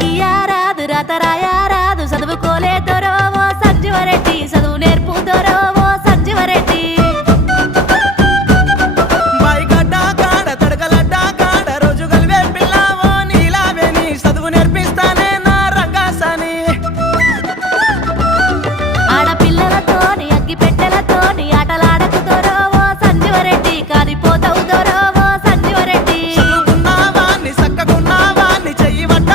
గీయారాదు రాత రాయారాదు చదువుకోలే దొరో ఓ సంజీవరెడ్డి చదువు నేర్పు దొరో ఓ సంజీవరెడ్డి బాయిగడ్డ కాడ తడకలడ్డ కాడ రోజు గలివే పిల్లవో నీలావేని చదువు నేర్పిస్తానే నా రంగాసని ఆడపిల్లలతోని అగ్గి పెట్టెలతోని ఆటలాడకు దొరో ఓ సంజీవరెడ్డి కాలిపోతావు దొరో ఓ సంజీవరెడ్డి చదువుకున్నావాన్ని సక్కకున్నావాన్ని చెయ్యి వడ్డ